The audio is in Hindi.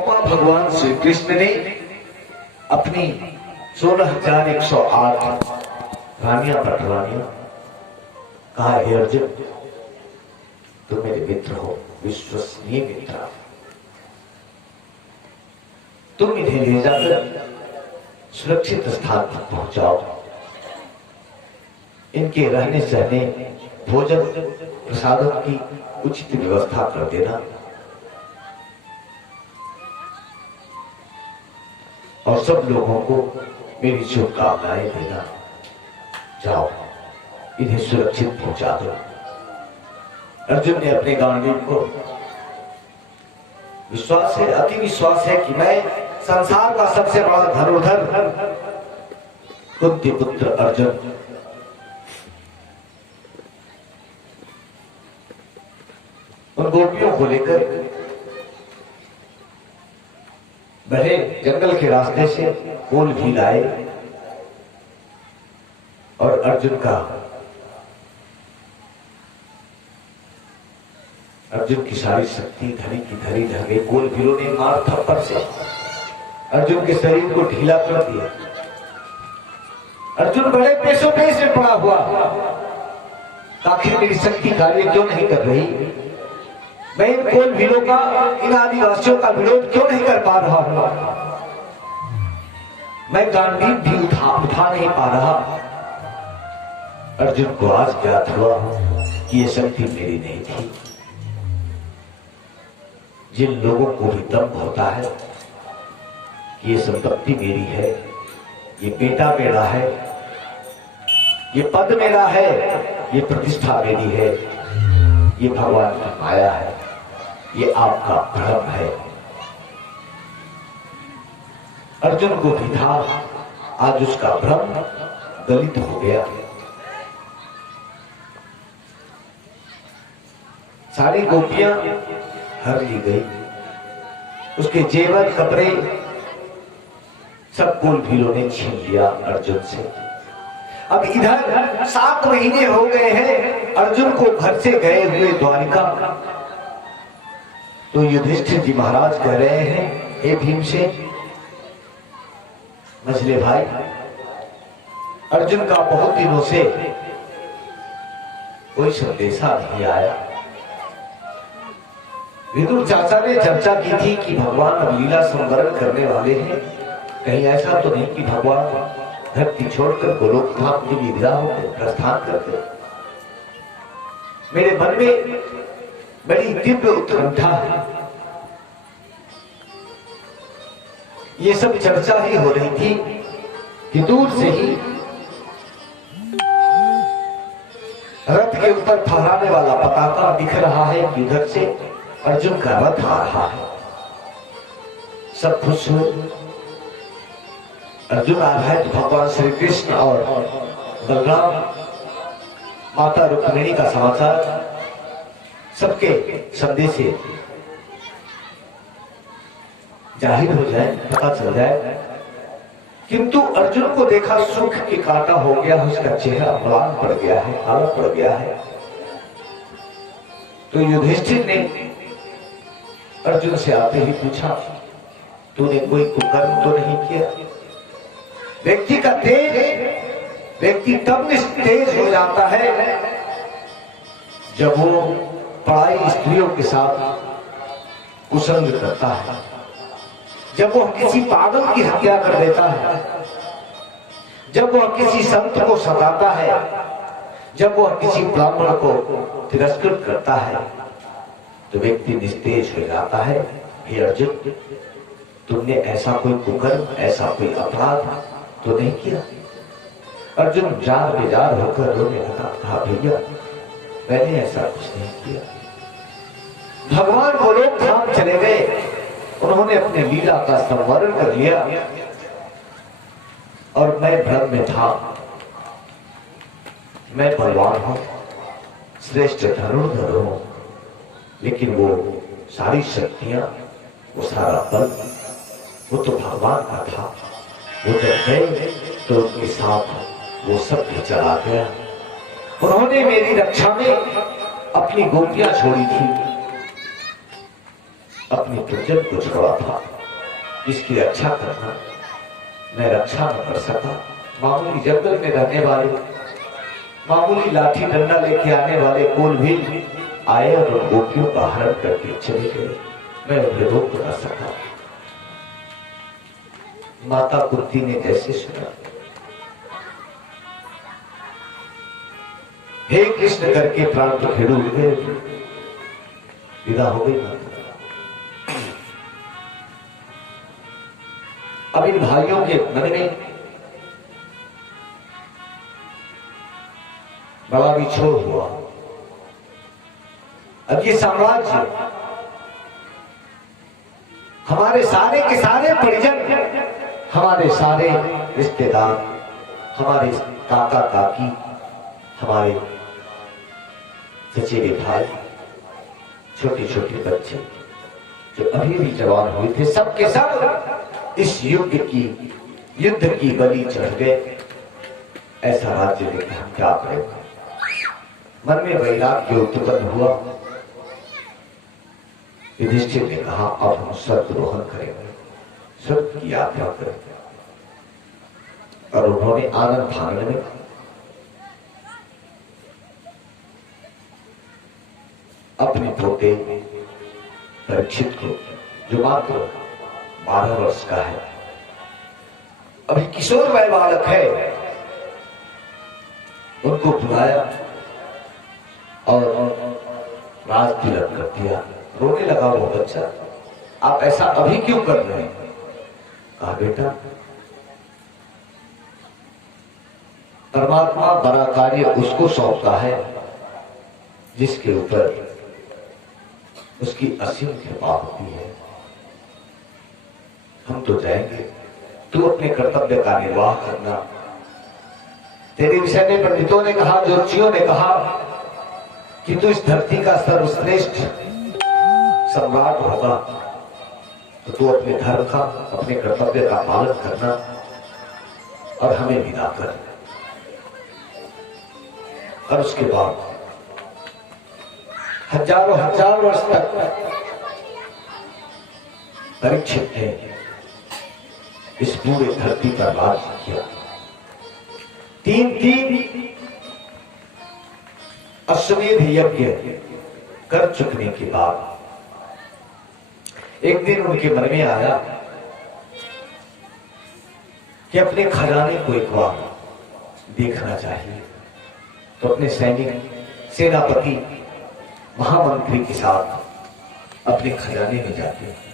भगवान श्री कृष्ण ने अपनी 16,108 रानियां पटरानियां कहा, हे अर्जुन तुम मेरे मित्र हो, विश्वसनीय मित्र, तुम इन्हें ले जाकर सुरक्षित स्थान पर पहुंचाओ, इनके रहने सहने भोजन प्रसादन की उचित व्यवस्था कर देना और सब लोगों को मेरी शुभकामनाएं देना। जाओ इन्हें सुरक्षित पहुंचा दो। अर्जुन ने अपने गांडीव को विश्वास है, अति विश्वास है कि मैं संसार का सबसे बड़ा धनुर्धर कुंती पुत्र अर्जुन उन गोपियों को लेकर बड़े जंगल के रास्ते से कोल भी लाए और अर्जुन की सारी शक्ति धरी की धरी रह गई। कोल भीलों ने मार थप्पड़ से अर्जुन के शरीर को ढीला कर दिया। अर्जुन बड़े पेशो पेश में पड़ा हुआ, आखिर मेरी शक्ति कार्य क्यों नहीं कर रही, मैं इन कोल भीलों का, इन आदिवासियों का विरोध क्यों नहीं कर पा रहा हूं, मैं गांडीव भी उठा नहीं पा रहा। अर्जुन को आज ज्ञात हुआ कि ये शक्ति मेरी नहीं थी। जिन लोगों को भी दम्भ होता है कि ये संपत्ति मेरी है, ये बेटा मेरा है, ये पद मेरा है, ये प्रतिष्ठा मेरी है, ये भगवान की माया है, ये आपका भ्रम है। अर्जुन को भी था, आज उसका भ्रम गलित हो गया। सारी गोपियां हर ली गई, उसके जेवर कपड़े सब कोल भीलों ने छीन लिया अर्जुन से। अब इधर 7 महीने हो गए हैं अर्जुन को घर से गए हुए द्वारिका। तो युधिष्ठिर जी महाराज कह रहे हैं, हे भीमसेन मझले भाई, अर्जुन का बहुत दिनों से कोई संदेशा नहीं आया। विदुर चाचा ने चर्चा की थी कि भगवान अब लीला संवरण करने वाले हैं, कहीं ऐसा तो नहीं कि भगवान धरती छोड़कर गोलोक धाम की विदा होकर प्रस्थान करते। मेरे मन में बड़ी दिव्य उत्कंठा है। ये सब चर्चा ही हो रही थी कि दूर से ही रथ के ऊपर फहराने वाला पताका दिख रहा है कि उधर से अर्जुन का रथ आ रहा है। सब खुश हुए। अर्जुन आ रहा है तो भगवान श्री कृष्ण और बलराम, माता रुक्मिणी का समाचार सबके संदेशे जाहिर हो जाए, पता चल जाए। किंतु अर्जुन को देखा सुख के कांटा हो गया, उसका चेहरा म्लान पड़ गया है, काला पड़ गया है। तो युधिष्ठिर ने अर्जुन से आते ही पूछा, तूने कोई कुकर्म तो नहीं किया? व्यक्ति का व्यक्ति तब तेज हो जाता है जब वो पराई स्त्रियों के साथ कुसंग करता है, जब वह किसी पागल की हत्या कर देता है, जब वह किसी संत को सताता है, जब वह किसी ब्राह्मण को तिरस्कृत करता है, तो व्यक्ति निस्तेज हो जाता है। हे अर्जुन, तुमने ऐसा कोई कुकर्म, ऐसा कोई अपराध तो नहीं किया? अर्जुन जार बेजार होकर रोने लगा, कहा भैया मैंने ऐसा कुछ नहीं किया। भगवान गोलोक धाम चले गए, उन्होंने अपने लीला का संवरण कर लिया और मैं भ्रम में था। मैं बलवान हूं, श्रेष्ठ धनुर्धर हूं, लेकिन वो सारी शक्तियां, वो सारा बल, वो तो भगवान का था। वो जब गए तो उनके साथ वो सब भी चला गया। उन्होंने मेरी रक्षा में अपनी गोपियां छोड़ी थी, अपनी प्रजन को छोड़ा था, इसकी रक्षा करना। मैं रक्षा न कर सका। मामूली जंगल में रहने वाले, मामूली लाठी डंडा लेके आने वाले कोल भी आए और गोपियों का हरण करके चले गए। मैं उन्हें रोक न सका। माता कुंती ने जैसे सुना, हे कृष्ण करके प्राण तो खेड़ उड़ गए, विदा हो गई माता। अब इन भाइयों के मन में बड़ा विछोड़ हुआ। अब ये साम्राज्य, हमारे सारे के सारे परिजन, हमारे सारे रिश्तेदार, हमारे काका काकी, हमारे चचेरे भाई, छोटे छोटे बच्चे जो अभी भी जवान हुए थे, सब के सब इस युद्ध की बलि चढ़ गए। ऐसा राज्य देखकर हम क्या करें? मन में वैराग्य उत्पन्न हुआ। युधिष्ठिर ने कहा, अब हम स्वर्गरोहण करेंगे, स्वर्ग की यात्रा करेंगे। और उन्होंने आनंद फानन में अपने पोते परीक्षित को, जो मात्र 12 वर्ष का है, अभी किशोर वय बालक है, उनको बुलाया और राज तिलक कर दिया। रोने लगा वो बच्चा, आप ऐसा अभी क्यों कर रहे हैं? कहा, बेटा परमात्मा बड़ा कार्य उसको सौंपता है जिसके ऊपर उसकी असीम कृपा होती है। हम तो जाएंगे, तू अपने कर्तव्य का निर्वाह करना। तेरे विषय में पंडितों ने कहा, ज्योतिषियों ने कहा कि तू इस धरती का सर्वश्रेष्ठ सम्राट होगा, तो तू अपने धर्म का, अपने कर्तव्य का पालन करना और हमें विदा कर। और उसके बाद हजार वर्ष तक परीक्षित ने इस पूरे धरती पर राज किया। तीन अश्वमेध यज्ञ कर चुकने के बाद एक दिन उनके मन में आया कि अपने खजाने को एक बार देखना चाहिए। तो अपने सैनिक, सेनापति, महामंत्री के साथ अपने खजाने में जाते हैं।